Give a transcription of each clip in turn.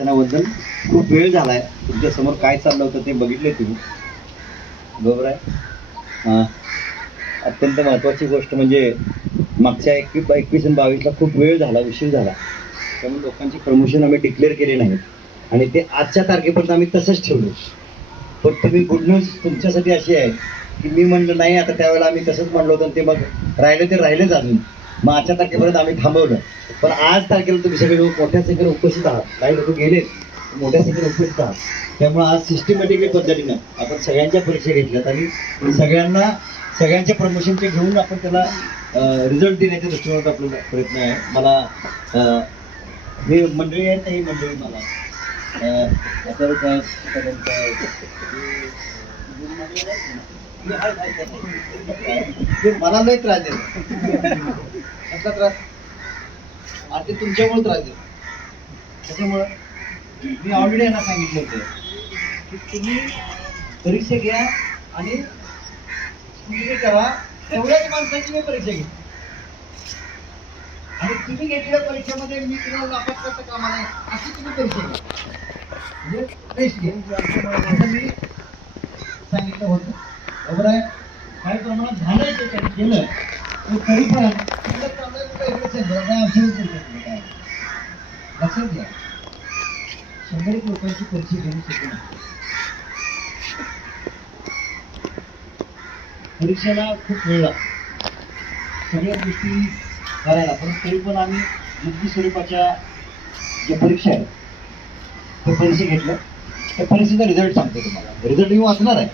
क्षणाबद्दल खूप वेळ झालाय. तुमच्या समोर काय चाललं होतं ते बघितले तुम्ही, बरोबर आहे. अत्यंत महत्त्वाची गोष्ट म्हणजे मागच्या 21 आणि 22ला खूप वेळ झाला, उशीर झाला. त्यामुळे लोकांची प्रमोशन आम्ही डिक्लेअर केले नाहीत आणि ते आजच्या तारखेपर्यंत आम्ही तसंच ठेवलं. फक्त मी गुड न्यूज तुमच्यासाठी अशी आहे की मी म्हणलं नाही, आता त्यावेळेला आम्ही तसंच म्हणलो होतं ते मग राहिलं ते राहिलेच अजून. मग आजच्या तारखेपर्यंत आम्ही थांबवलं. पण आज तारखेला तुम्ही सगळे लोक मोठ्या संख्येने उपस्थित आहात. काही लोक गेले, मोठ्या संख्येने उपस्थित आहात. त्यामुळे आज सिस्टमॅटिकली पद्धतीनं आपण सगळ्यांच्या परीक्षा घेतल्यात आणि सगळ्यांच्या प्रमोशनचे घेऊन आपण त्याला रिझल्ट देण्याच्या दृष्टीने आपला प्रयत्न आहे. मला हे मंडळी आहेत, ही मंडळी मला मला लय त्रास देतो. कसला त्रास? आता ते तुमच्यामुळे त्रास देतो. त्याच्यामुळं मी ऑलरेडी यांना सांगितलं होतं की तुम्ही परीक्षा घ्या आणि करा. तेवढ्याच माणसाची मी परीक्षा घेईन आणि तुम्ही घेतलेल्या परीक्षेमध्ये मी तुम्हाला नापास करता कामा नाही अशी तुम्ही परीक्षा घ्या, म्हणजे टेस्ट घ्या असं मी सांगितलं होतं. बरोबर आहे. काही प्रमाणात झालंय ते काही केलं तरी पण लक्षात घ्या, 100 लोकांची परीक्षा घेऊ शकतो. परीक्षेला खूप वेळ लागतो सगळ्या गोष्टी करायला, पण तरी पण आम्ही युद्धी स्वरूपाच्या ज्या परीक्षा आहेत त्या परीक्षा घेतल्या. त्या परीक्षेचा रिझल्ट सांगतो तुम्हाला. रिझल्ट मी वाचणार आहे,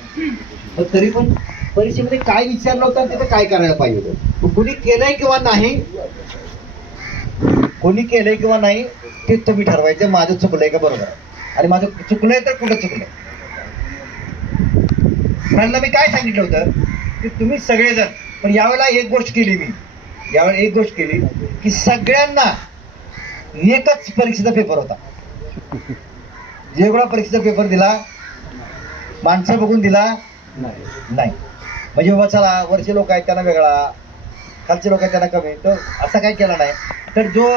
पण तरी पण परीक्षेमध्ये काय विचारलं होतं तिथं काय करायला पाहिजे होतं, कोणी केलंय किंवा नाही ते तुम्ही ठरवायचं. माझं चुकलंय का बरोबर आहे, आणि माझं चुकलंय तर कुठं चुकलंय. त्यांना मी काय सांगितलं होतं की तुम्ही सगळेजण, पण यावेळेला एक गोष्ट केली की सगळ्यांना एकच परीक्षेचा पेपर होता. जेवढा परीक्षेचा पेपर दिला माणसं बघून दिला नाही. म्हणजे बाबा चला वरचे लोक आहेत त्यांना वेगळा, खालचे लोक आहेत त्यांना कमी, तर असं काही केलं नाही. तर जो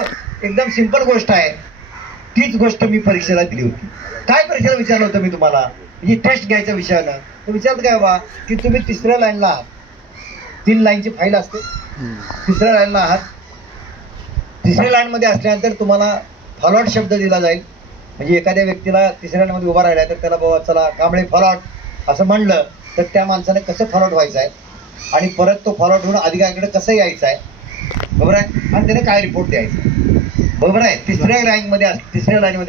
एकदम सिंपल गोष्ट आहे तीच गोष्ट मी परीक्षेला दिली होती. काय परीक्षेला विचारलं होतं मी तुम्हाला, ही टेस्ट घ्यायच्या विषयानं तर विचारत काय बा की तुम्ही तिसऱ्या लाईनला आहात. 3 लाईनची फाईल असते, तिसऱ्या लाईनला आहात. तिसऱ्या लाईनमध्ये असल्यानंतर तुम्हाला फॉलोआउट शब्द दिला जाईल. म्हणजे एखाद्या व्यक्तीला तिसऱ्या लाईनमध्ये उभा राहिला तर त्याला बाबा चला कांबळे फॉलोआउट असं म्हणलं तर त्या माणसाने कसं फॉलोआउट व्हायचं आहे आणि परत तो फॉलोआउट होऊन अधिकाऱ्याकडे कसं यायचं आहे, बरोबर आहे, आणि त्याने काय रिपोर्ट द्यायचा, बरोबर आहे. तिसऱ्या लाईनमध्ये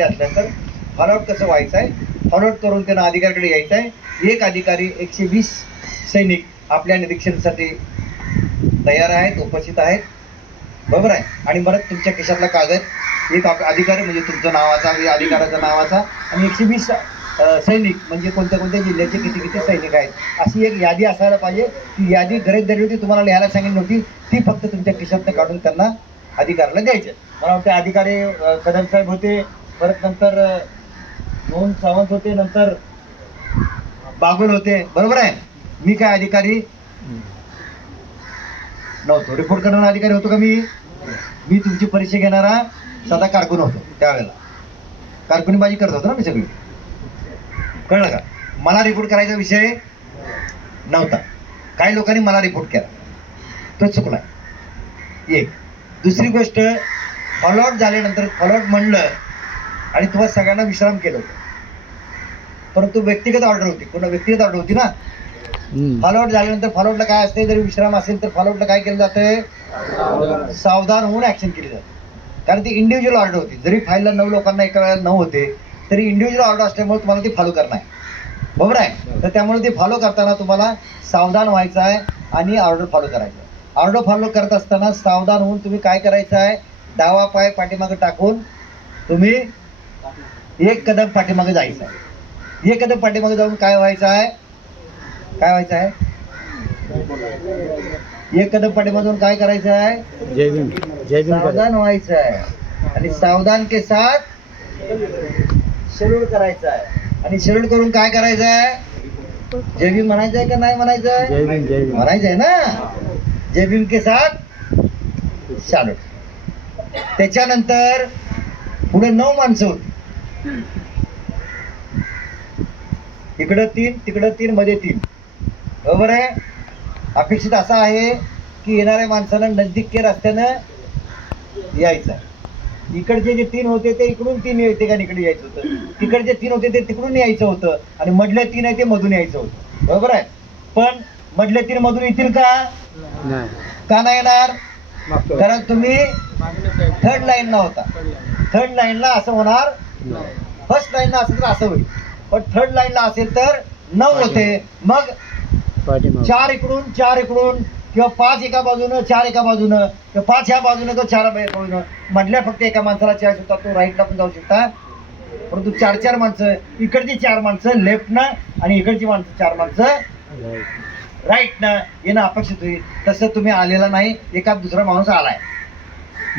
असल्यानंतर फॉलोआउट कसं व्हायचं आहे, फॉलोआउट करून त्यांना अधिकाऱ्याकडे यायचं आहे. एक अधिकारी 120 सैनिक आपल्या निरीक्षणासाठी तयार आहेत, उपस्थित आहेत, बरोबर आहे. आणि परत तुमच्या खिशातला कागद, एक अधिकारी म्हणजे तुमच्या नावाचा, अधिकाऱ्याच्या नावाचा, आणि 120 सैनिक म्हणजे कोणत्या जिल्ह्याचे किती सैनिक आहेत अशी एक यादी असायला पाहिजे. ती यादी गरज धरली होती, तुम्हाला लिहायला सांगितली नव्हती, ती फक्त तुमच्या खिशातनं काढून त्यांना अधिकाऱ्याला द्यायचं. मला वाटतं अधिकारी कदम साहेब होते, परत नंतर मोहन सावंत होते, नंतर बागुल होते, बरोबर आहे. मी काय अधिकारी नव्हतो, रिपोर्ट करणारा अधिकारी होतो का मी तुमची परीक्षा घेणारा साधा कारकून होतो. त्यावेळेला कारकुनीबाजी करत होतो ना मी सगळी, कळलं का. मला रिपोर्ट करायचा विषय नव्हता. काही लोकांनी मला रिपोर्ट केला, तो चुकला. एक दुसरी गोष्ट, फॉलोआउट झाल्यानंतर फॉलोआउट म्हणलं आणि तुम्हाला सगळ्यांना विश्राम केलं होतं, परंतु व्यक्तिगत ऑर्डर होती ना. फॉलोआउट झाल्यानंतर फॉलोआउटला काय असते, जरी विश्राम असेल तर फॉलोआउटला काय केलं जातंय, सावधान होऊन ऍक्शन केली जाते. कारण ती इंडिव्हिज्युअल ऑर्डर होती. जरी फाईलला 9 लोकांना एका वेळेला 9 होते तरी इंडिव्हिज्युअल ऑर्डर असल्यामुळे तुम्हाला ती फॉलो करणं आहे, बरोबर आहे. तर त्यामुळे ते फॉलो करताना तुम्हाला सावधान व्हायचं आहे आणि ऑर्डर फॉलो करायचं आहे. ऑर्डर फॉलो करत असताना सावधान होऊन तुम्ही काय करायचं आहे, डावा पाय पाठीमागे टाकून तुम्ही 1 कदम पाठीमागे जायचं आहे. 1 कदम पाठीमागे जाऊन काय व्हायचं आहे, 1 कदम पाठीमागे जाऊन काय करायचं आहे, सावधान व्हायचं आहे आणि सावधान के साथ सॅल्यूट करायचं आहे. आणि सॅल्यूट करून काय करायचं आहे, जय भीम म्हणायचं आहे का नाही म्हणायचं आहे, म्हणायचं आहे ना. जय भीम के साथ सॅल्यूट. त्याच्यानंतर पुढे 9 माणसं होती. इकडं 3, तिकडं 3, मध्ये 3. बरोबर आहे. अपेक्षित असा आहे की येणाऱ्या माणसाला नजदीकच्या रस्त्यानं यायचं आहे. इकडचे जे 3 होते ते इकडून 3 ठिकाणी इकडे यायचं होतं, तिकडचे 3 होते ते तिकडून यायचं होतं, आणि मधले 3 आहे ते मधून यायचं होतं. बरोबर आहे. पण मधले 3 मधून येतील का? का नाही येणार? कारण तुम्ही थर्ड लाईनला होता. थर्ड लाईनला असं होणार, फर्स्ट लाईनला असेल तर असं होईल, पण थर्ड लाईनला असेल तर 9 होते. मग 4 इकडून 4 इकडून, किंवा 5 एका बाजूनं 4 एका बाजूनं, किंवा 5 ह्या बाजूनं किंवा 4 बाजूनं. म्हटल्या फक्त एका माणसाला चॉईस होता, तो राईटला पण जाऊ शकता. परंतु 4 माणसं, इकडची 4 माणसं लेफ्टनं आणि इकडची माणसं 4 माणसं राईटनं येणं अपेक्षित होईल. तसं तुम्ही आलेला नाही, एका दुसरा माणूस आलाय.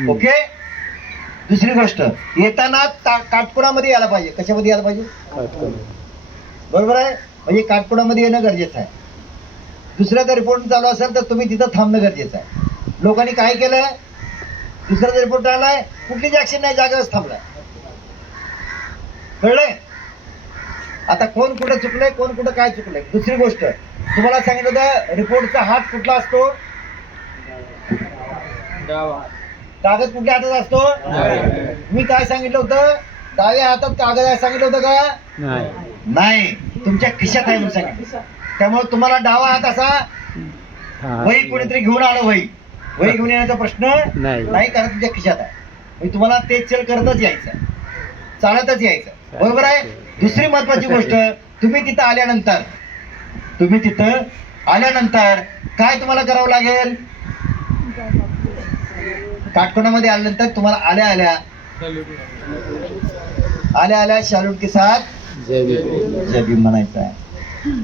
ओके. दुसरी गोष्ट, येताना काटकोणामध्ये यायला पाहिजे. कशामध्ये यायला पाहिजे? बरोबर आहे. म्हणजे काटकोणामध्ये येणं गरजेचं आहे. दुसऱ्याचा रिपोर्ट चालू असेल तर तुम्ही तिथं थांबणं गरजेचं आहे. लोकांनी काय केलं, दुसऱ्याचा रिपोर्ट आलाय, कुठलीच ऍक्शन नाही, जागेवरच थांबलाय. कळलंय? आता कोण कुठं चुकलंय, कोण कुठं काय चुकलंय. दुसरी गोष्ट, तुम्हाला सांगितलं होतं रिपोर्टचा हात कुठला असतो? कागद कुठल्या हातात असतो? मी काय सांगितलं होतं? डाव्या हातात कागद आहे सांगितलं होतं का? नाही, तुमच्या खिशात आहे म्हणून सांगितलं. त्यामुळे तुम्हाला डावा हात असा, वही कोणीतरी घेऊन आलं, वही घेऊन येण्याचा प्रश्न नाही, कारण तुमच्या खिशात आहे. म्हणजे तुम्हाला ते चल करतच यायचं, चालतच यायचं. बरोबर आहे. दुसरी महत्वाची गोष्ट, तुम्ही तिथं आल्यानंतर काय तुम्हाला करावं लागेल? काटकोणामध्ये आल्यानंतर तुम्हाला आल्या शालूट के साथ जय भीम म्हणायचं आहे.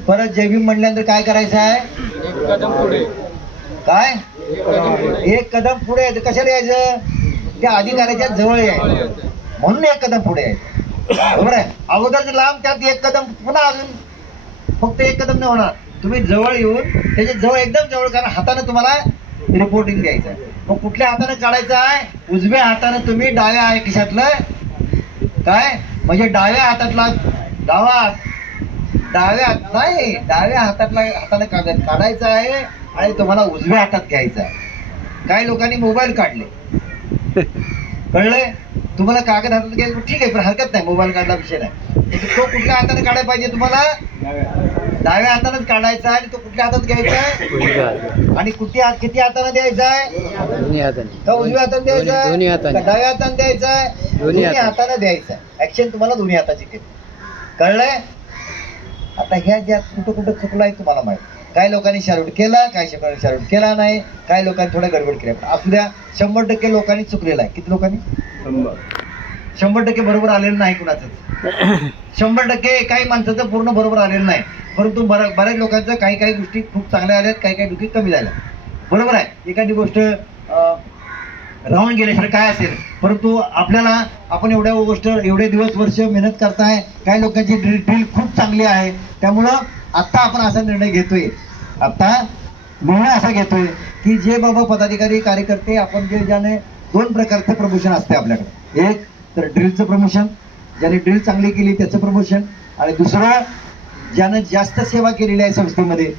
परत जय भीम म्हणल्यानंतर काय करायचं आहे? काय? एक कदम पुढे यायचं. कशाला यायचं? त्या अधिकाऱ्याच्या जवळ यायचं, म्हणून एक कदम पुढे यायचं. बरोबर आहे. अगोदरच लांब, त्यात एक कदम, पुन्हा अजून फक्त एक कदम नाही होणार. तुम्ही जवळ येऊन त्याच्या जवळ, एकदम जवळ, कारण हाताने तुम्हाला रिपोर्टिंग द्यायचं आहे. मग कुठल्या हाताने काढायचं आहे? उजव्या हाताने तुम्ही डाव्या आहे खिशातलं काय, म्हणजे डाव्या हातातला डाव्या हाताने कागद काढायचा आहे आणि तुम्हाला उजव्या हातात घ्यायचा आहे. काही लोकांनी मोबाईल काढले, कळलंय? तुम्हाला कागद हातात घ्यायचं ठीक आहे, पण हरकत नाही, मोबाईल काढला विषय नाही. तो कुठल्या हाताने काढायला पाहिजे? तुम्हाला डाव्या हातानेच काढायचा आहे. आणि तो कुठल्या हातात घ्यायचा आहे? आणि किती हाताने द्यायचा आहे? का उजव्या हाताने द्यायचा आहे? का डाव्या हाताने द्यायचा आहे? दोन्ही हाताने द्यायचा आहे. ऍक्शन तुम्हाला दोन्ही हाताची केली. कळलंय? आता ह्या ज्या कुठं चुकलाय तुम्हाला माहिती. काही लोकांनी शालूट केला, काही लोकांनी शालूट केला नाही, काही लोकांनी थोडा गडबड केला. पण असू द्या, 100% लोकांनी चुकलेला आहे. किती लोकांनी? 100% बरोबर आलेलं नाही कुणाचं. 100% काही माणसाचं पूर्ण बरोबर आलेलं नाही. परंतु बऱ्याच लोकांचं काही गोष्टी खूप चांगल्या आल्यात, काही गोष्टी कमी झाल्या. बरोबर आहे. एखादी गोष्ट राहून गेल्याशिवाय काय असेल, परंतु आपल्याला, आपण एवढे दिवस वर्ष मेहनत करताय, काही लोकांची ड्रिल खूप चांगली आहे. त्यामुळं आता आपण असा निर्णय घेतोय, की जे बाबा पदाधिकारी कार्यकर्ते, आपण ज्याने 2 प्रकारचं प्रमोशन असते आपल्याकडे. एक तर ड्रिलचं प्रमोशन, ज्याने ड्रिल चांगली केली त्याचं प्रमोशन, आणि दुसरं ज्यानं जास्त सेवा केलेली आहे संस्थेमध्ये,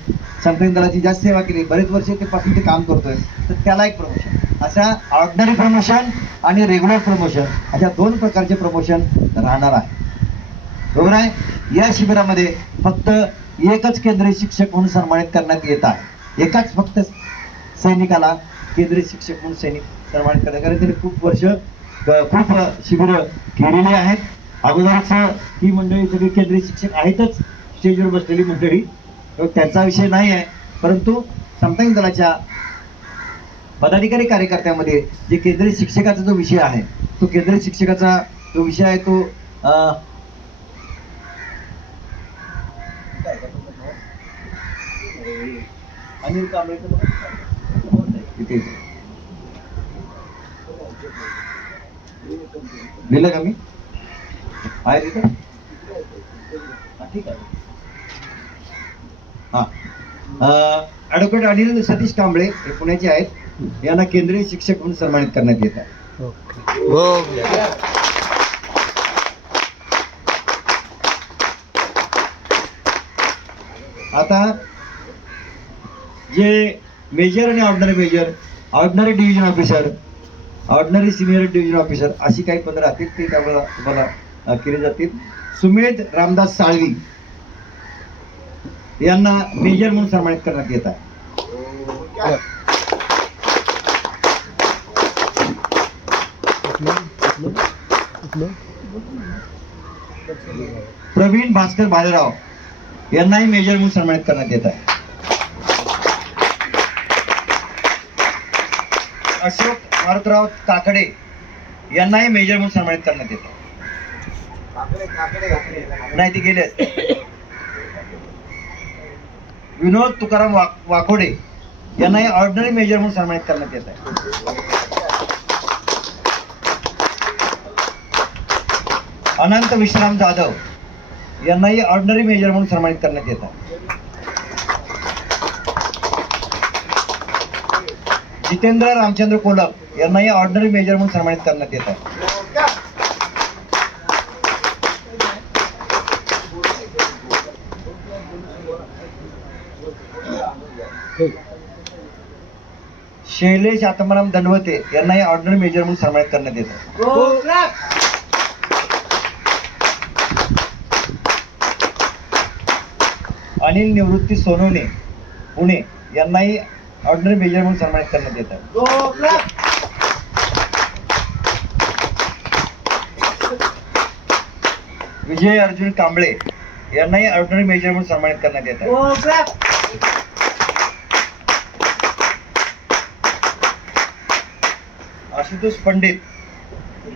संकलन दलाची जास्त सेवा केली, बरेच वर्ष पासून ते काम करतोय, तर त्याला एक प्रमोशन. अशा ऑर्डिनरी प्रमोशन आणि रेग्युलर प्रमोशन, अशा 2 प्रकारचे प्रमोशन राहणार आहे. बरोबर आहे. या शिबिरामध्ये फक्त एकच केंद्रीय शिक्षक म्हणून सन्मानित करण्यात येत आहे. एकाच फक्त सैनिकाला केंद्रीय शिक्षक म्हणून सन्मानित करण्यात, कारण त्यांनी खूप शिबिरं केलेली आहेत. अगोदरच ही मंडळी सगळी केंद्रीय शिक्षक आहेतच, स्टेजवर बसलेली मंडळी, त्यांचा विषय नाही आहे. परंतु समता दलाच्या पदाधिकारी कार्यकर्त्यामध्ये जे केंद्रीय शिक्षकाचा जो विषय आहे, तो केंद्रीय शिक्षकाचा जो विषय आहे तो अनिल कांबळेचं लिहिलं का मी? आहे तिथं? ठीक आहे. ॲडव्होकेट अनिल सतीश कांबळे हे पुण्याचे आहेत. यांना केंद्रीय शिक्षक म्हणून सन्मानित करण्यात येत आहे. आता जे मेजर आणि ordinary major, ordinary division officer, ordinary senior division officer अशी काही पदं राहतील ती त्यावेळेला तुम्हाला केली जातील. सुमेध रामदास साळवी यांना मेजर म्हणून सन्मानित करण्यात येत आहे. प्रवीण भास्कर भालेराव यांनाही मेजर म्हणून सन्मानित करण्यात येत आहे. अशोक मारुतराव काकडे यांनाही मेजर म्हणून सन्मानित करण्यात येत आहे. नाही ते गेले असते. विनोद तुकाराम वाकोडे यांनाही ऑर्डिनरी मेजर म्हणून सन्मानित करण्यात येत आहे. अनंत विश्राम जाधव यांनाही ऑर्डिनरी मेजर म्हणून सन्मानित करण्यात येत आहे. जितेंद्र रामचंद्र कोलप यांनाही ऑर्डिनरी मेजर म्हणून सन्मानित करण्यात येत आहे. शैलेश आत्माराम दंडवते यांनाही ऑर्डिनरी मेजर म्हणून सन्मानित करण्यात येत आहे. अनिल निवृत्ती सोनवणे पुणे यांनाही ऑर्डिनरी मेजर म्हणून सन्मानित करण्यात येत आहे. विजय अर्जुन कांबळे यांनाही ऑर्डिनरी मेजर म्हणून सन्मानित करण्यात येत आहे. आशुतोष पंडित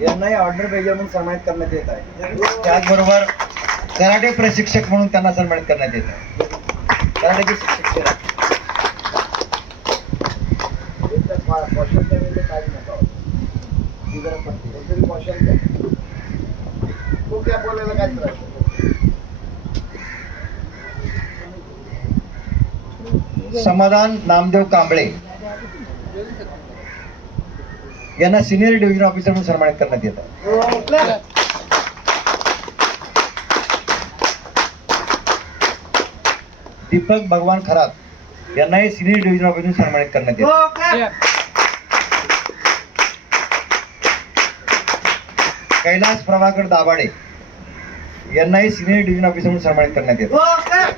यांनाही ऑर्डिनरी मेजर म्हणून सन्मानित करण्यात येत आहे. त्याचबरोबर कराटे प्रशिक्षक म्हणून त्यांना सन्मानित करण्यात येत आहे. कराटेचे शिक्षक समाधान नामदेव कांबळे यांना सिनियर डिव्हिजन ऑफिसर म्हणून सन्मानित करण्यात येत आहे. दीपक भगवान खरात यांनाही सिनियर डिव्हिजन ऑफिसर म्हणून सन्मानित करण्यात येत आहे. कैलास प्रभाकर दाभाडे यांनाही सिनियर डिव्हिजन ऑफिसर म्हणून सन्मानित करण्यात येत आहे.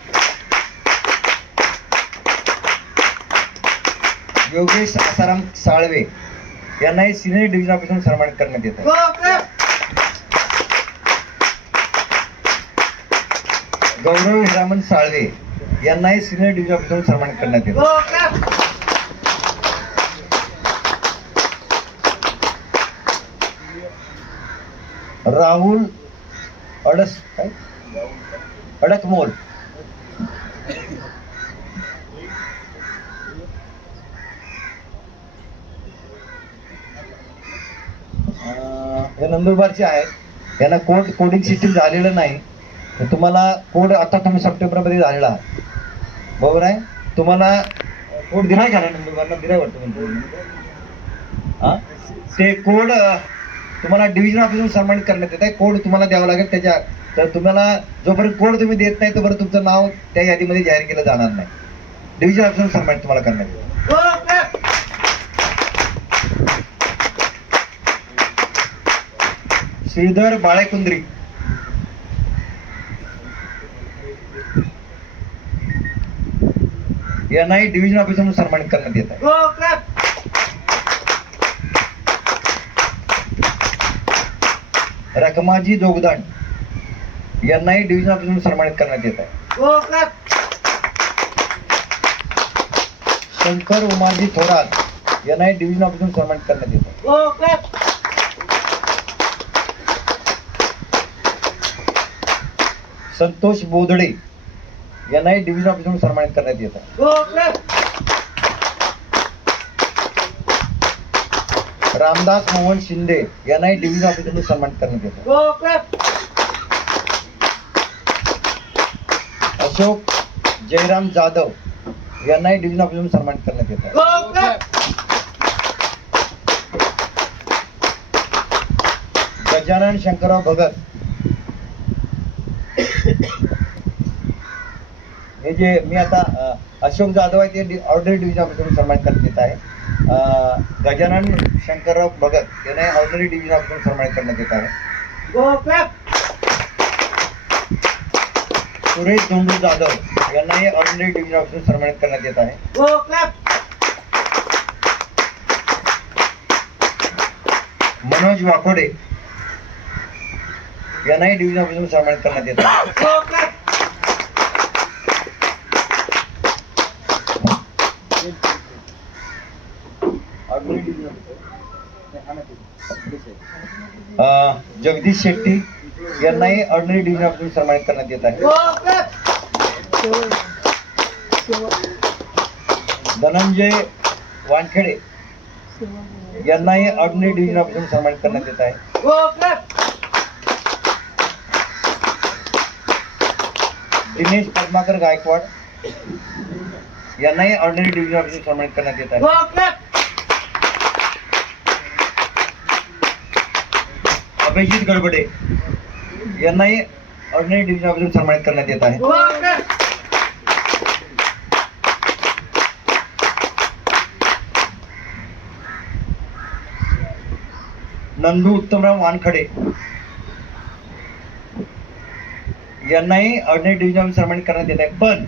योगेश आसाराम साळवे यांनाही सिनियर डिव्हिजन ऑफिसर म्हणून सन्मानित करण्यात येत आहे. गौरव हिरामन साळवे यांनाही सिनियर डिव्हिजन ऑफिसर म्हणून सन्मानित करण्यात येत आहे. राहुल अडकमोल हे नंदुरबारचे आहेत. यांना कोडिंग सिस्टीम झालेलं नाही. तर तुम्हाला कोड आता तुम्ही सप्टेंबर मध्ये झालेला आहात, बरोबर आहे. तुम्हाला कोड दिलाय का नंदुरबारला? दिलाय वाटतं. हा ते कोड तुम्हाला डिव्हिजन ऑफिसर सन्मानित करण्यात येत आहे. कोड तुम्हाला द्यावा लागेल. त्याच्या तर तुम्हाला जोपर्यंत कोड तुम्ही देत नाही तोपर्यंत तुमचं नाव त्या यादीमध्ये जाहीर केलं जाणार नाही. डिव्हिजन ऑफिसर सन्मानित तुम्हाला करण्यात येईल. श्रीधर बाळेकुंद्री यांनाही डिव्हिजन ऑफिसर म्हणून सन्मानित करण्यात येत आहे. रखमाजी जोगदान यांनाही डिव्हिजन ऑफिसर म्हणून सन्मानित करण्यात येत आहे. शंकर उमाजी थोरात यांनाही डिव्हिजन ऑफिसर म्हणून सन्मानित करण्यात येत आहे. संतोष बोधडे यांनाही डिव्हिजन ऑफिसर म्हणून सन्मानित करण्यात येत आहे. रामदास मोहन शिंदे यांनाही डिव्हिजन ऑफिसर म्हणून सन्मानित करण्यात येत आहे. अशोक जयराम जाधव यांनाही डिव्हिजन ऑफिसर म्हणून सन्मानित करण्यात येत आहे. गजानन शंकरराव भगत हे जे मी आता अशोक जाधव आहे ते ऑर्डिनरी डिव्हिजन ऑफिसर सन्मानित करण्यात येत आहे. गजानन शंकरराव भगत यांना ऑर्डिनरी डिव्हिजन ऑफिसर सन्मानित करण्यात येत आहे. सुरेश धोंडू जाधव यांनाही ऑर्डिनरी डिव्हिजन ऑफिसर सन्मानित करण्यात येत आहे. मनोज वाकोडे यांनाही डिव्हिजन ऑफिसर सन्मानित करण्यात येत आहे. जगदीश शेट्टी यांनाही ऑर्डिनरी डिव्हिजन ऑफिसर सन्मानित करण्यात येत आहे. धनंजय वानखेडे यांनाही ऑर्डिनरी डिव्हिजन ऑफिसर सन्मानित करण्यात येत आहे. दिनेश पद्माकर गायकवाड यांनाही ऑर्डिनरी डिव्हिजन ऑफिसर सन्मानित करण्यात येत आहे. अभिजित गडबडे यांनाही ऑर्डिनरी डिव्हिजन ऑफिसर सन्मानित करण्यात येत आहे. नंदू उत्तमराव वानखडे यांनाही ऑर्डिनरी डिव्हिजन ऑफिसर सन्मानित करण्यात येत आहे. पण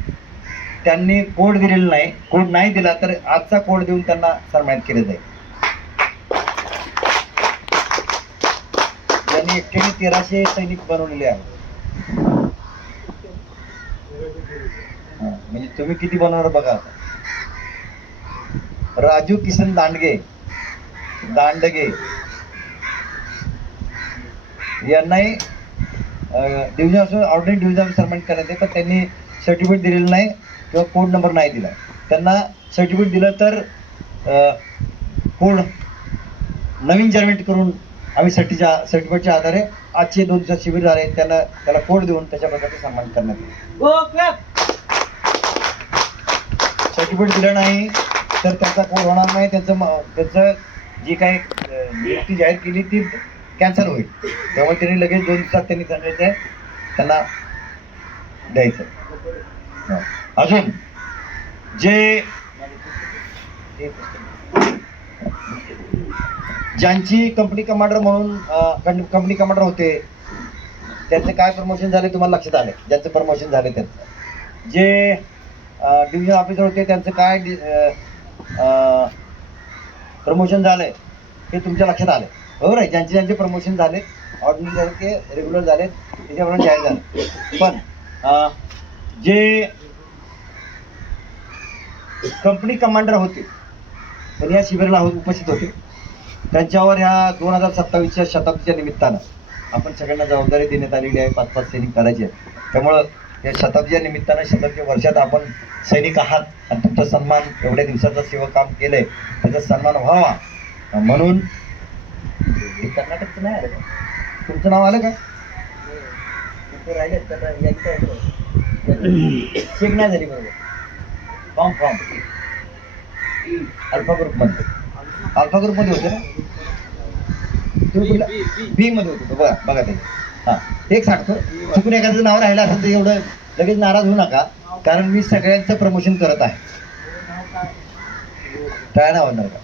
त्यांनी कोड दिलेला नाही. कोड नाही दिला तर आजचा कोड देऊन त्यांना सन्मानित केले जाईल. त्यांनी एकट्याने 1300 सैनिक बनवलेले आहेत. म्हणजे तुम्ही किती बनवणार बघा. राजू किसन दांडगे यांनाही division officer ordinary division officer सन्मानित करण्यात येते. पण त्यांनी सर्टिफिकेट दिलेलं नाही किंवा कोड नंबर नाही दिला. त्यांना सर्टिफिकेट दिलं तर कोड नवीन जनरेट करून आम्ही सर्टिफिकेटच्या आधारे आजचे 2 दिवसात शिबिर झाले त्याला कोड देऊन त्याच्या प्रकारचे सन्मान करण्यात येईल. सर्टिफिकेट दिलं नाही तर त्याचा कोड होणार नाही. त्याचं जी काही नियुक्ती जाहीर केली ती कॅन्सल होईल. त्यामुळे त्यांनी लगेच 2 दिवसात त्यांनी सांगायचं आहे त्यांना द्यायचं. अजून जे ज्यांची कंपनी कमांडर म्हणून कंपनी कमांडर होते त्यांचे काय प्रमोशन झाले तुम्हाला लक्षात आले. ज्यांचं प्रमोशन झाले त्यांचं जे डिव्हिजन ऑफिसर होते त्यांचं काय प्रमोशन झालंय हे तुमच्या लक्षात आलं बरोबर आहे. ज्यांचे प्रमोशन झाले ऑर्डिनरी झाले ते रेग्युलर झाले त्याच्यावरून जाहीर झालं. पण जे कंपनी कमांडर होते पण या शिबिराला उपस्थित होते त्यांच्यावर ह्या 2027च्या शताब्दीच्या निमित्तानं आपण सगळ्यांना जबाबदारी देण्यात आलेली आहे. 5-5 सैनिक करायचे आहेत. त्यामुळं या शताब्दीच्या निमित्तानं शताब्दी वर्षात आपण सैनिक आहात आणि तुमचा सन्मान एवढ्या दिवसाचं सेवाकाम केलंय त्याचा सन्मान व्हावा म्हणून. कर्नाटकचं नाही आलं का? तुमचं नाव आलं का? राहिले चेक नाही झाली बरोबर. फॉर्म अल्फा ग्रुपमध्ये होते ना तुम्ही कुठला बी मध्ये होते बघा ते. हां एक सांगतो चुकून एखादं नाव राहिलं असेल तर एवढं लगेच नाराज होऊ नका कारण मी सगळ्यांचं प्रमोशन करत आहे. काय नाव होणार का?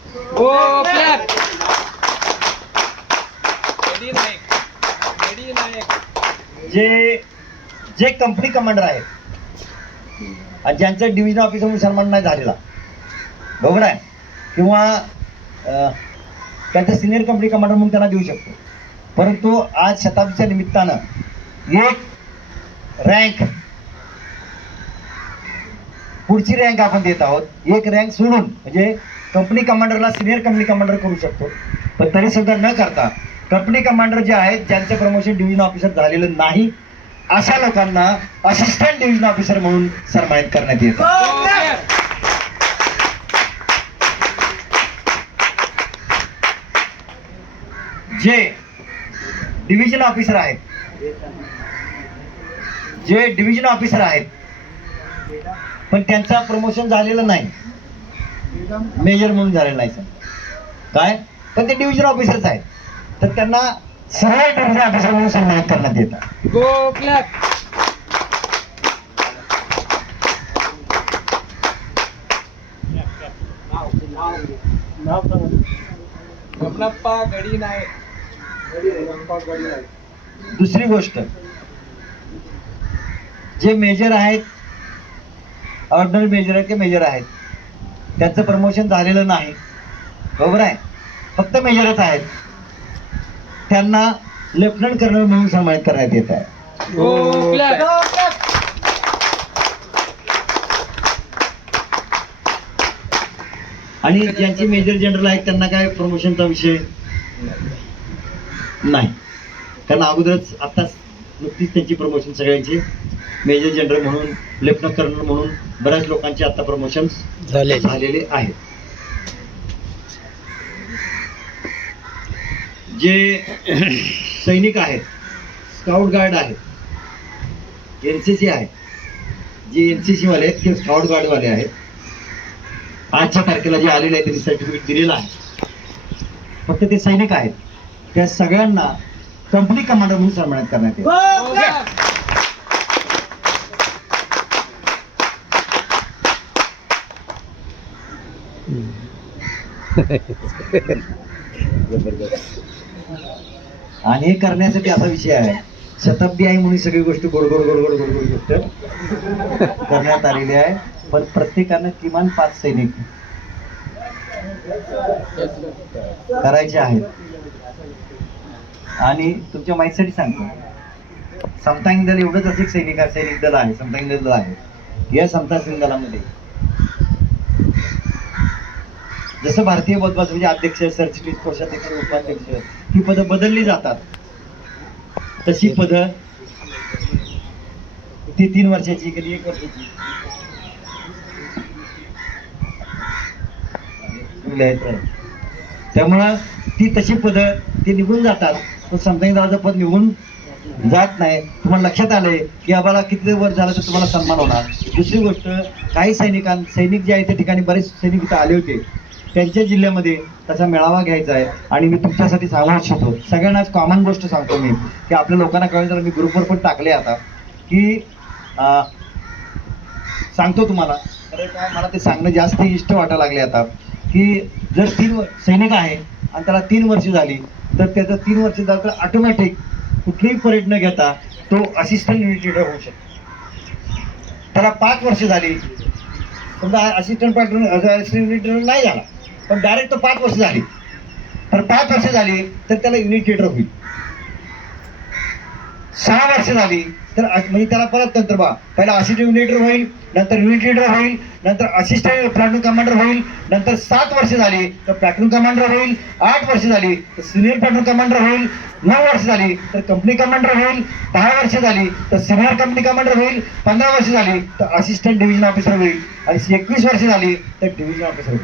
जे कंपनी कमांडर आहेत आणि ज्यांचं डिव्हिजन ऑफिसर म्हणून सन्मान नाही झालेला बरोबर आहे किंवा त्यांचं सिनियर कंपनी कमांडर म्हणून त्यांना देऊ शकतो. परंतु आज शताब्दीच्या निमित्तानं एक रँक पुढची रँक आपण देत आहोत. एक रँक सोडून म्हणजे कंपनी कमांडरला सिनियर कंपनी कमांडर करू शकतो पण तरी सुद्धा न करता कंपनी कमांडर जे आहेत ज्यांचं प्रमोशन डिव्हिजन ऑफिसर झालेलं नाही अशा लोकांना असिस्टंट डिव्हिजन ऑफिसर म्हणून सन्मानित करण्यात येतं. जे डिव्हिजन ऑफिसर आहेत पण त्यांचा प्रमोशन झालेलं नाही मेजर म्हणून झालेलं नाही काय पण ते डिव्हिजन ऑफिसरच आहेत तर त्यांना सरळ डिव्हिजन ऑफिसर म्हणून सन्मानित करण्यात येतं. गमनप्पा गडी नाही. दुसरी गोष्ट, जे मेजर आहेत, ऑर्डिनरी मेजर आहेत, ते मेजर आहेत, त्यांचं प्रमोशन झालेलं नाही, बरोबर आहे, फक्त मेजरच आहेत, त्यांना लेफ्टनंट कर्नल म्हणून सन्मानित करण्यात येत आहे. आणि ज्यांचे मेजर जनरल आहेत त्यांना काय प्रमोशनचा विषय नाही, कारण अगोदरच आताच नुकतीच त्यांची प्रमोशन सगळ्यांची मेजर जनरल म्हणून, लेफ्टनंट कर्नल म्हणून बऱ्याच लोकांचे आता प्रमोशन झालेले आहेत. जे सैनिक आहेत, स्काउट गार्ड आहेत, एनसीसी आहे, जे एनसीसी वाले आहेत ते स्काउट गार्ड वाले आहेत, आजच्या तारखेला जे आलेले आहेत त्यांनी सर्टिफिकेट दिलेलं आहे, फक्त ते सैनिक आहेत, त्या सगळ्यांना कंपनी कमांडर म्हणून सन्मानित करण्यात येईल. आणि हे करण्यासाठी असा विषय आहे, शताब्दी आहे म्हणून सगळी गोष्ट गोड गोड गोड गोड गोड गोड गोष्ट करण्यात आलेली आहे, पण प्रत्येकानं किमान 5 सैनिक करायचे आहेत. आणि तुमच्या माहितीसाठी सांगतो, समतांग दल एवढंच असं एक सैनिक दल आहे, समतांग दल आहे. या समतांग दलामध्ये जसं भारतीय बौद्ध म्हणजे अध्यक्ष, सरचिटणीस, कोषाध्यक्ष, उपाध्यक्ष ही पदं बदलली जातात, तशी पदं ती 3 वर्षाची, कधी 1 वर्षाची त्यामुळं ती तशी पदं ती निघून जातात. तो समतांग दलाचं पद निघून जात नाही. तुम्हाला लक्षात आलंय की आम्हाला किती वर्ष झालं तर तुम्हाला सन्मान होणार. दुसरी गोष्ट, काही सैनिक जे आहे त्या ठिकाणी बरेच सैनिक इथं आले होते, त्यांच्या जिल्ह्यामध्ये त्याचा मेळावा घ्यायचा आहे. आणि मी तुमच्यासाठी सांगू इच्छितो, सगळ्यांनाच कॉमन गोष्ट सांगतो मी, की आपल्या लोकांना कळलं तर मी ग्रुपवर पण टाकले आता, की सांगतो तुम्हाला, खरं काय मला ते सांगणं जास्त इष्ट वाटायला लागले आता, की जर 3 सैनिक आहे आणि त्याला 3 वर्ष झाली तर त्याचं 3 वर्ष झालं तर ऑटोमॅटिक कुठलीही परेड न घेता तो असिस्टंट युनिट लीडर होऊ शकतो. त्याला 5 वर्ष झाली, समजा असिस्टंट युनिट लीडर नाही झाला, पण डायरेक्ट तो 5 वर्ष झाली, तर 5 वर्ष झाली तर त्याला युनिट लीडर होईल. 6 वर्ष झाली तर म्हणजे त्याला परत नंतर पहिला असिस्टंट युनिट लीडर होईल, नंतर युनिट लीडर होईल, नंतर असिस्टंट प्लॅटून कमांडर होईल, नंतर 7 वर्ष झाली तर प्लॅटून कमांडर होईल, 8 वर्ष झाली तर सिनियर प्लॅटून कमांडर होईल, 9 वर्ष झाली तर कंपनी कमांडर होईल, 10 वर्ष झाली तर सिनियर कंपनी कमांडर होईल, 15 वर्ष झाली तर असिस्टंट डिव्हिजन ऑफिसर होईल, आणि 21 वर्ष झाली तर डिव्हिजन ऑफिसर होईल,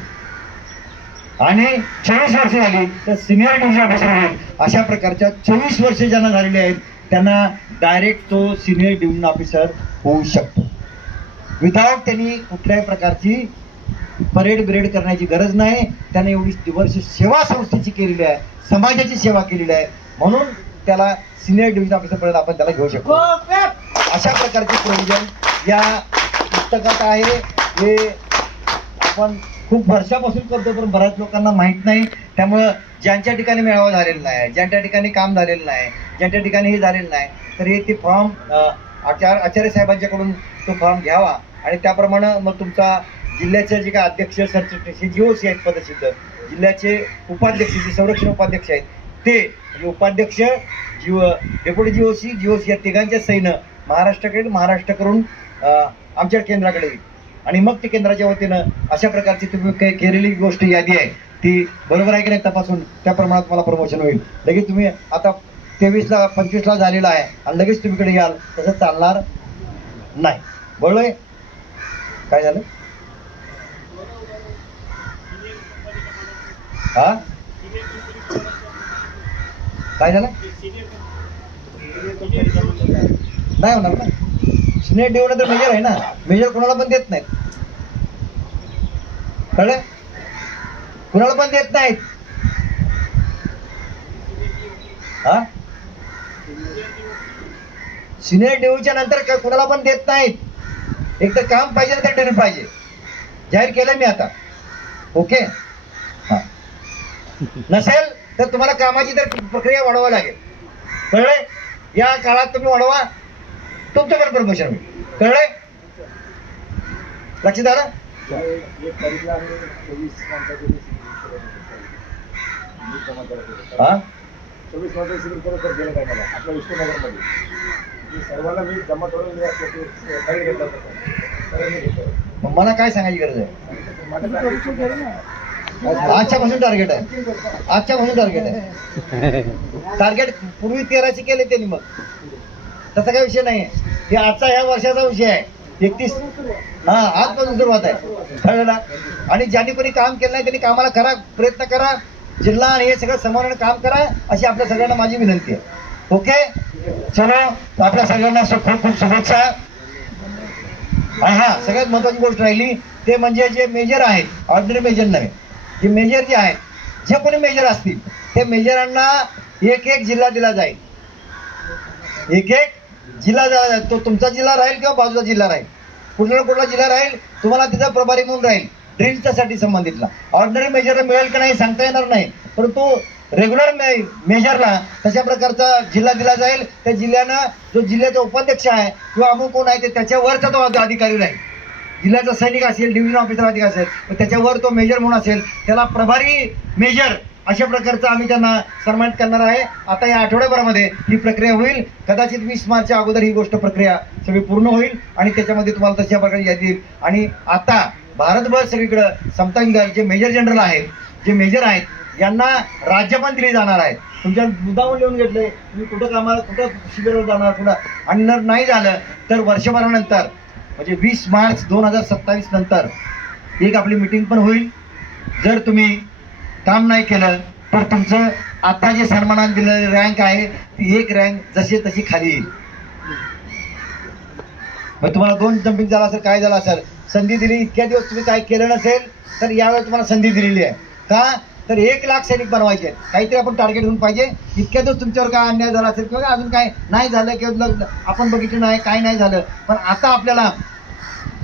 आणि 24 वर्ष झाली तर सिनियर डिव्हिजन ऑफिसर होईल. अशा प्रकारच्या 24 वर्ष ज्यांना झालेली आहेत त्यांना डायरेक्ट तो सिनियर डिव्हिजन ऑफिसर होऊ शकतो, विदाउट त्यांनी कुठल्याही प्रकारची परेड करण्याची गरज नाही. त्याने एवढी वर्ष सेवा संस्थेची केलेली आहे, समाजाची सेवा केलेली आहे, म्हणून त्याला सिनियर डिव्हिजन ऑफिसर पर्यंत आपण त्याला घेऊ शकतो. अशा प्रकारचे प्रोव्हिजन या पुस्तकात आहे. हे आपण खूप वर्षापासून करतो, पण बऱ्याच लोकांना माहीत नाही. त्यामुळं ज्यांच्या ठिकाणी मेळावा झालेला नाही, ज्यांच्या ठिकाणी काम झालेलं नाही, ज्यांच्या ठिकाणी हे झालेलं नाही, तर हे ते फॉर्म आचार्य साहेबांच्याकडून तो फॉर्म घ्यावा, आणि त्याप्रमाणे मग तुमचा जिल्ह्याचे जे काय अध्यक्ष, सरचिटणीस, GOC आहेत पदसिद्ध, जिल्ह्याचे उपाध्यक्ष, जे संरक्षण उपाध्यक्ष आहेत ते, म्हणजे उपाध्यक्ष, डेप्युटी GOC या तिघांच्या सैन्य महाराष्ट्राकडून आमच्या केंद्राकडे येईल, आणि मग ते केंद्राच्या वतीनं अशा प्रकारची तुम्ही काही केलेली गोष्ट यादी आहे ती बरोबर आहे की नाही तपासून त्या प्रमाणात मला प्रमोशन होईल. लगेच तुम्ही आता 23ला 25ला झालेला आहे आणि लगेच तुम्हीकडे याल, तसं चालणार नाही. बरोबर आहे? काय झालं? हा, काय झालं? नाही होणार ना, सिनियर डेव्हलप तर मेजर आहे ना, मेजर कोणाला पण देत नाहीत, कळलं? कुणाला पण देत नाहीत. हा, सिनियर डेव्हच्या नंतर कुणाला पण देत नाहीत. एक तर काम पाहिजे तर डेव्हल पाहिजे. जाहीर केलं मी आता. ओके, हा. नसेल तर तुम्हाला कामाची तर प्रक्रिया वाढवावी लागेल. कळलंय? या काळात तुम्ही वाढवा, तुमचं पण प्रमोशन होईल. कळलंय? लक्षात आलं? हा, 24 मार्च शिबिर परत गेलं काय मला आपल्या विष्णुनगरमध्ये सर्वांना मी जमा करून काही घेतला होता. मग मला काय सांगायची गरज आहे? आजच्यापासून टार्गेट आहे. आजच्यापासून टार्गेट आहे. टार्गेट पूर्वी 13चे केले त्यांनी, मग तसा काही विषय नाही. हे आजचा ह्या वर्षाचा विषय आहे. 31 हा आजपासून सुरुवात आहे. कळलं ना? आणि ज्यांनी कोणी काम केलं नाही त्यांनी कामाला करा, प्रयत्न करा. जिल्हा आणि हे सगळं समोर काम करा अशी आपल्या सगळ्यांना माझी विनंती आहे. ओके, चलो, आपल्या सगळ्यांना खूप खूप शुभेच्छा. आणि हा सगळ्यात महत्वाची गोष्ट राहिली ते म्हणजे जे मेजर आहेत, ऑर्डिनरी मेजर नाही, जे मेजर जे आहेत, जे कोणी मेजर असतील ते मेजरांना एक एक जिल्हा दिला जाईल. एक एक जिल्हा दिला जाईल. तो तुमचा जिल्हा राहील किंवा बाजूचा जिल्हा राहील, कुठला जिल्हा राहील तुम्हाला तिचा प्रभारी म्हणून राहील ड्रिलच्यासाठी संबंधितला. ऑर्डिनरी मेजरला मिळेल की नाही सांगता येणार नाही, परंतु रेग्युलर मेजरला तशा प्रकारचा जिल्हा दिला जाईल. त्या जिल्ह्यानं जो जिल्ह्याचा उपाध्यक्ष आहे किंवा अमुक कोण आहे ते त्याच्यावरचा तो अधिकारी राहील. जिल्ह्याचा सैनिक असेल, डिव्हिजन ऑफिसर अधिकारी असेल, तर त्याच्यावर तो मेजर म्हणून असेल, त्याला प्रभारी मेजर अशा प्रकारचं आम्ही त्यांना सन्मानित करणार आहे. आता या आठवड्याभरामध्ये ही प्रक्रिया होईल. कदाचित 20 मार्चच्या अगोदर ही गोष्ट प्रक्रिया सगळी पूर्ण होईल आणि त्याच्यामध्ये तुम्हाला तशा प्रकारे यादी येईल. आणि आता भारतभर सगळीकडं समता जे मेजर जनरल आहेत, जे मेजर आहेत यांना राज्य पण दिली जाणार आहेत. तुमच्या मुद्दावर लिहून घेतले तुम्ही कुठं कामाला, कुठं शिबिरावर जाणार, कुठं. आणि जर नाही झालं तर वर्षभरानंतर म्हणजे 20 मार्च 2027 नंतर एक आपली मीटिंग पण होईल. जर तुम्ही काम नाही केलं तर तुमचं आता जे सन्मानात दिलेली रँक आहे ती एक रँक जशी तशी खाली येईल. मग तुम्हाला 2 जम्पिंग झाला असेल, काय झालं असेल, संधी दिली, इतक्या दिवस तुम्ही काय केलं नसेल तर यावेळी तुम्हाला संधी दिलेली आहे. का तर 1 लाख सैनिक बनवायचे आहेत. काहीतरी आपण टार्गेट घेऊन पाहिजे. इतक्या दिवस तुमच्यावर काय अन्याय झाला असेल किंवा अजून काय नाही झालं किंवा आपण बघितलं नाही, काय नाही झालं, पण आता आपल्याला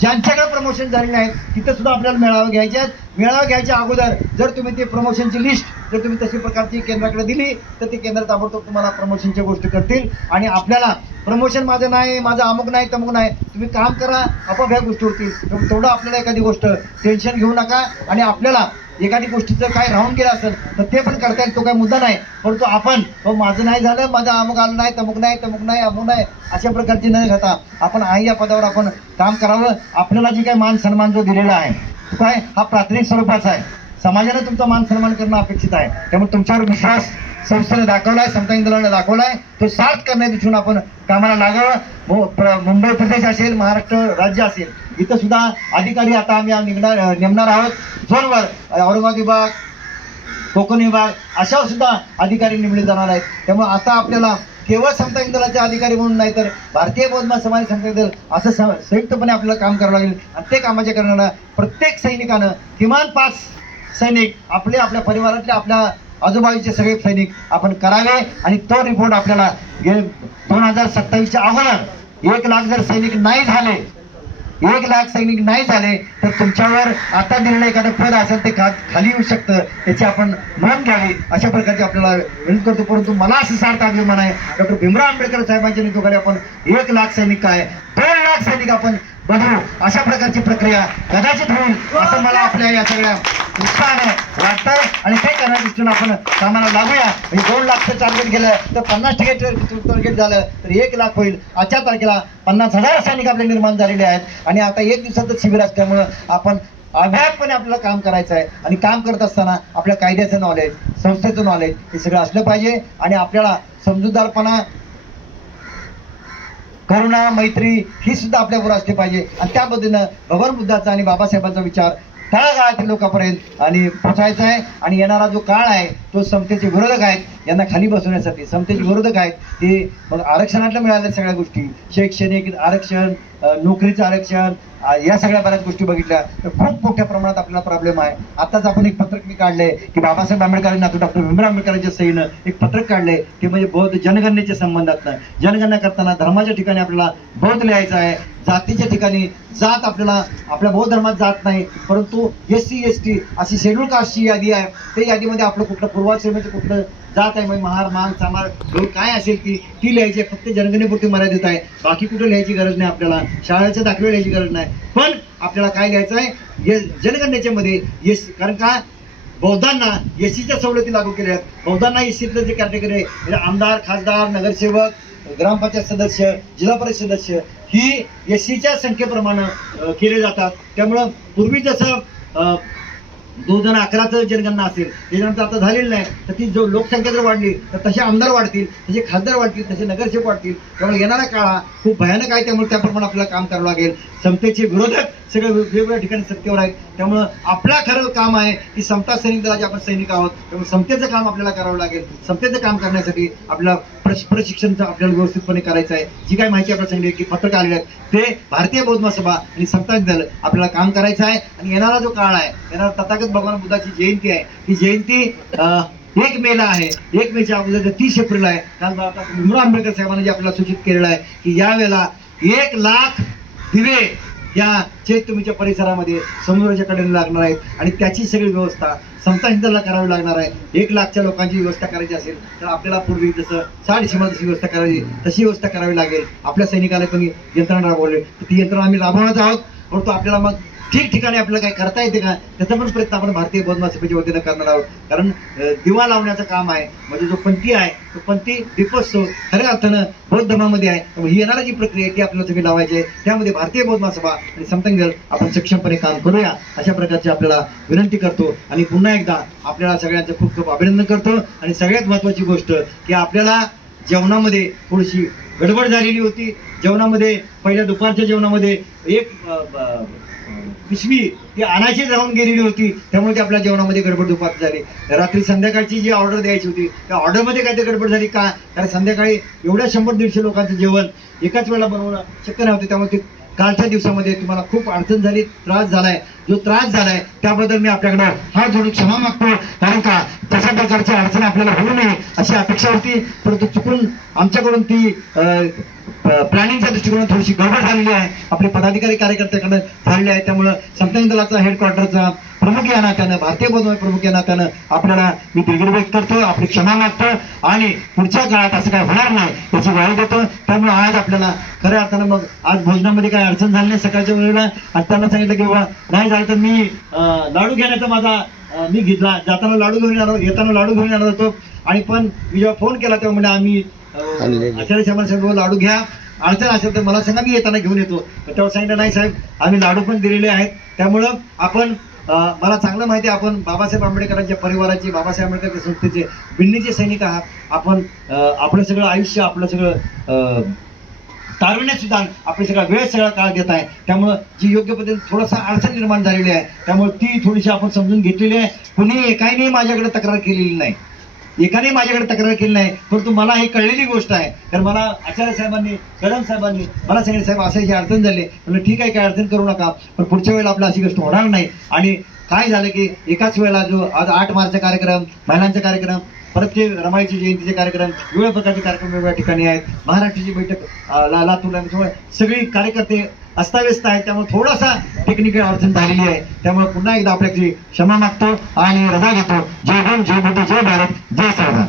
ज्यांच्याकडे प्रमोशन झाले नाहीत तिथं सुद्धा आपल्याला मेळावा घ्यायचे आहेत. मेळावा घ्यायच्या अगोदर जर तुम्ही ते प्रमोशनची लिस्ट जर तुम्ही तशी प्रकारची केंद्राकडे दिली तर ते केंद्र ताबडतोब तुम्हाला प्रमोशनच्या गोष्टी करतील. आणि आपल्याला प्रमोशन माझं नाही, माझं अमुक नाही, तमुक नाही, तुम्ही काम करा, आपोआप ह्या गोष्टी होतील. तेवढं आपल्याला एखादी गोष्ट टेन्शन घेऊ नका. आणि आपल्याला एखादी गोष्टीचं काय राहून गेलं असेल तर ते पण करता येईल, तो काही मुद्दा नाही. परंतु आपण माझं नाही झालं, माझं अमुक आलं नाही, तमुक नाही, अमुक नाही अशा प्रकारची न घेता आपण आहे या पदावर आपण काम करावं. आपल्याला जे काही मान सन्मान जो दिलेला आहे तो काय हा प्राथमिक स्वरूपाचा आहे. समाजाने तुमचा मान सन्मान करणं अपेक्षित आहे. त्यामुळे तुमच्यावर विश्वास संस्थेने दाखवलाय, समता दलाने दाखवलाय, तो सार्थ करण्याच्या दृष्टीने आपण कामाला लागावं. मुंबई प्रदेश असेल, महाराष्ट्र राज्य असेल, इथं सुद्धा अधिकारी आता आम्ही नेमणार आहोत. झोनवर औरंगाबाद विभाग, कोकण विभाग अशावर सुद्धा अधिकारी नेमले जाणार आहेत. त्यामुळे आता आपल्याला केवळ समता दलाचे अधिकारी म्हणून नाही तर भारतीय बौद्ध समाज समता दल असं संयुक्तपणे आपल्याला काम करावं लागेल. आणि ते कामाच्या करणारा प्रत्येक सैनिकानं किमान 5 सैनिक आपल्या परिवारातले, आपल्या आजूबाजूचे सगळे सैनिक आपण करावे. आणि तो रिपोर्ट आपल्याला 2027च्या अगोदर 1 लाख जर सैनिक नाही झाले, 1 लाख सैनिक नाही झाले तर तुमच्यावर आता दिलेलं एखादं पद असेल ते खाली येऊ शकतं, त्याची आपण नोंद घ्यावी अशा प्रकारची आपल्याला विनंती करतो. परंतु मला असं सार्थ अभिमान आहे डॉक्टर भीमराव आंबेडकर साहेबांच्या नेतृत्वाखाली आपण 1 लाख सैनिक काय 2 लाख सैनिक आपण बनवू अशा प्रकारची प्रक्रिया कदाचित होईल असं मला आपल्या या सगळ्या उत्साहाने वाटतंय. आणि ते करण्याच्या दृष्टीने आपण कामाला लागूया. म्हणजे 2 लाखचं टार्गेट गेलं तर 50% टार्गेट झालं तर 1 लाख होईल. आजच्या तारखेला 50,000 सैनिक आपले निर्माण झालेले आहेत आणि आता 1 दिवसाचं शिबिर असल्यामुळं आपण अभ्यासपणे आपल्याला काम करायचं आहे. आणि काम करत असताना आपल्या कायद्याचं नॉलेज, संस्थेचं नॉलेज हे सगळं असलं पाहिजे. आणि आपल्याला समजूतदारपणा, करुणा, मैत्री ही सुद्धा आपल्याबरोबर असली पाहिजे. आणि त्या पद्धतीनं भगवान बुद्धाचा आणि बाबासाहेबांचा विचार तळागाळातील लोकांपर्यंत आणि पोहोचायचा आहे. आणि येणारा जो काळ आहे तो समतेचे विरोधक आहेत, यांना खाली बसवण्यासाठी समतेचे विरोधक आहेत. ते मग आरक्षणातल्या मिळाल्या सगळ्या गोष्टी, शैक्षणिक आरक्षण, नोकरीचं आरक्षण, या सगळ्या बऱ्याच गोष्टी बघितल्या तर खूप मोठ्या प्रमाणात आपल्याला प्रॉब्लेम आहे. आताच आपण एक पत्रक मी काढले की बाबासाहेब आंबेडकरांना डॉक्टर भीमराव आंबेडकरांच्या सहीनं एक पत्रक काढले की म्हणजे बौद्ध जनगणनेच्या संबंधातनं जनगणना करताना धर्माच्या ठिकाणी आपल्याला बौद्ध लिहायचं आहे, जातीच्या ठिकाणी जात आपल्याला आपल्या बौद्ध धर्मात जात नाही, परंतु SC ST अशी शेड्यूल कास्टची यादी आहे. त्या यादीमध्ये आपलं कुठलं पूर्वाश्रमीचं कुठलं जात आहे, म्हणजे महार मांग चामार गौड काय असेल ती लिहायची आहे. फक्त जनगणनेपुरती मर्यादित आहे, बाकी कुठं लिहायची गरज नाही आपल्याला, शाळेच्या दाखले लिहायची गरज नाही. पण आपल्याला काय लिहायचं आहे जनगणनेच्या मध्ये कारण का बौद्धांना SCच्या सवलती लागू केल्या आहेत. बौद्धांना SCतलं जे कॅटेगरी आहे म्हणजे आमदार, खासदार, नगरसेवक, ग्रामपंचायत सदस्य, जिल्हा परिषद सदस्य ही SCच्या संख्येप्रमाणे केले जातात. त्यामुळं पूर्वी जसं 2011चं जनगणना असेल त्याच्यानंतर आता झालेलं नाही, तर ती जो लोकसंख्या जर वाढली तर तसे आमदार वाढतील, तसे खासदार वाढतील, तसे नगरसेवक वाढतील. त्यामुळे येणारा काळ खूप भयानक आहे. त्यामुळे त्याप्रमाणे आपल्याला काम करावं लागेल. समतेचे विरोधक सगळे वेगवेगळ्या ठिकाणी सत्तेवर आहेत. त्यामुळं आपला खरं काम आहे की समता सैनिक दलाचे आपण सैनिक आहोत. त्यामुळे समतेचं काम आपल्याला करावं लागेल. समतेचं काम करण्यासाठी आपल्याला प्रशिक्षणचं आपल्याला व्यवस्थितपणे करायचं आहे. जी काही माहिती आपल्याला सांगितली की पत्रक आलेले आहेत ते भारतीय बौद्ध महासभा आणि समता दल आपल्याला काम करायचं आहे. आणि येणारा जो काळ आहे, येणारा तथागत भगवान बुद्धाची जयंती आहे, ती जयंती 1 मेला आहे. 1 मेच्या अगोदर 30 एप्रिल आहे. काल भीमराव आंबेडकर साहेबांनी जे आपल्याला सूचित केलेलं आहे की यावेळेला 1 लाख दिवे या चैत्यभूमीच्या परिसरामध्ये समुद्राच्या कडेने लागणार आहेत आणि त्याची सगळी व्यवस्था समता हिंदला करावी लागणार आहे. 1 लाखच्या लोकांची व्यवस्था करायची असेल तर आपल्याला पूर्वी जसं 60 सीमा जशी व्यवस्था करायची तशी व्यवस्था करावी लागेल. आपल्या सैनिकाला तुम्ही यंत्रणा राबवली तर ती यंत्रणा आम्ही राबवणार आहोत. परंतु आपल्याला मग ठिकठिकाणी आपल्याला काही करता येते का त्याचा पण प्रयत्न आपण भारतीय बौद्ध महासभेच्या वतीनं करणार आहोत. कारण दिवा लावण्याचं काम आहे, म्हणजे जो पंथी आहे तो पंथी दीपोत्सव खऱ्या अर्थानं बौद्ध धर्मामध्ये आहे. त्यामुळे ही येणारी जी प्रक्रिया आहे ती आपल्याला सगळी लावायची आहे. त्यामध्ये भारतीय बौद्ध महासभा आणि समता दल आपण सक्षमपणे काम करूया अशा प्रकारची आपल्याला विनंती करतो. आणि पुन्हा एकदा आपल्याला सगळ्यांचं खूप खूप अभिनंदन करतो. आणि सगळ्यात महत्त्वाची गोष्ट की आपल्याला जेवणामध्ये थोडीशी गडबड झालेली होती. जेवणामध्ये पहिल्या दुपारच्या जेवणामध्ये एक पिशवी ती आणायची राहून गेलेली होती, त्यामुळे ते आपल्या जेवणामध्ये गडबड दुपारची झाली. रात्री संध्याकाळची जी ऑर्डर द्यायची होती त्या ऑर्डरमध्ये काय ते गडबड झाली का, कारण संध्याकाळी एवढ्या 100-150 लोकांचं जेवण एकाच वेळेला बनवणं शक्य नव्हतं. त्यामुळे ते कालच्या दिवसामध्ये तुम्हाला खूप अडचण झाली, त्रास झालाय. जो त्रास झालाय त्याबद्दल मी आपल्याकडे हात जोडून क्षमा मागतो. कारण का तशा प्रकारची अडचण आपल्याला होऊ नये अशी अपेक्षा होती, परंतु चुकून आमच्याकडून ती प्लॅनिंगच्या दृष्टिकोनात थोडीशी गडबड झालेली आहे. आपले पदाधिकारी कार्यकर्त्याकडे झालेले आहे. त्यामुळं समता दलाचा हेडक्वार्टरचा प्रमुख या नात्यानं, भारतीय बौद्ध प्रमुख या नात्यानं आपल्याला मी दिलगिरी व्यक्त करतो, आपली क्षमा मागतो. आणि पुढच्या काळात असं काय होणार नाही याची ग्वाही देतो. त्यामुळे आज आपल्याला खऱ्या अर्थानं मग आज भोजनामध्ये काय अडचण झाली नाही सकाळच्या वेळेला. आणि त्यांना सांगितलं की बाबा नाही झालं तर मी लाडू घेण्याचा माझा मी घेतला, जाताना लाडू घेऊन येणार, येताना लाडू घेऊन येणार होतो. आणि पण मी जेव्हा फोन केला तेव्हा म्हणजे आम्ही आचार्य साहेबांना सांगितलं लाडू घ्या, अडचण असेल तर मला सांगा, मी येताना घेऊन येतो. तर तेव्हा सांगितलं नाही साहेब आम्ही लाडू पण दिलेले आहेत. त्यामुळं आपण मला चांगलं माहिती आहे आपण बाबासाहेब आंबेडकरांच्या परिवाराचे, बाबासाहेब आंबेडकर संस्थेचे बिन्नीचे सैनिक आहात. आपण आपलं सगळं आयुष्य, आपलं सगळं तारुण्यात सुद्धा आपली सगळा वेळ सगळा काळ देत आहे. त्यामुळं जी योग्य पद्धतीने थोडासा अडचण निर्माण झालेली आहे, त्यामुळे ती थोडीशी आपण समजून घेतलेली आहे. कुणी एकाने माझ्याकडे तक्रार केलेली नाही, एकाने माझ्याकडे तक्रार केली नाही, परंतु मला ही कळलेली गोष्ट आहे. कारण मला आचार्य साहेबांनी, कदम साहेबांनी मला सांगितलं साहेब असं ही अडचण झाली. म्हणजे ठीक आहे, काय अडचण करू नका, पण पुढच्या वेळेला आपलं अशी गोष्ट होणार नाही. आणि काय झालं की एकाच वेळेला जो आज 8 मार्चचा कार्यक्रम, महिलांचा कार्यक्रम, परत ते रमाईची जयंतीचे कार्यक्रम, वेगवेगळ्या प्रकारचे कार्यक्रम वेगवेगळ्या ठिकाणी आहेत. महाराष्ट्राची बैठक लातूर, सगळी कार्यकर्ते अस्ताव्यस्त आहेत. त्यामुळे थोडासा टेक्निकल अडचण झालेली आहे. त्यामुळे पुन्हा एकदा आपल्याची क्षमा मागतो आणि रजा घेतो. जय हिंद, जय बुद्ध, जय भारत, जय संविधान.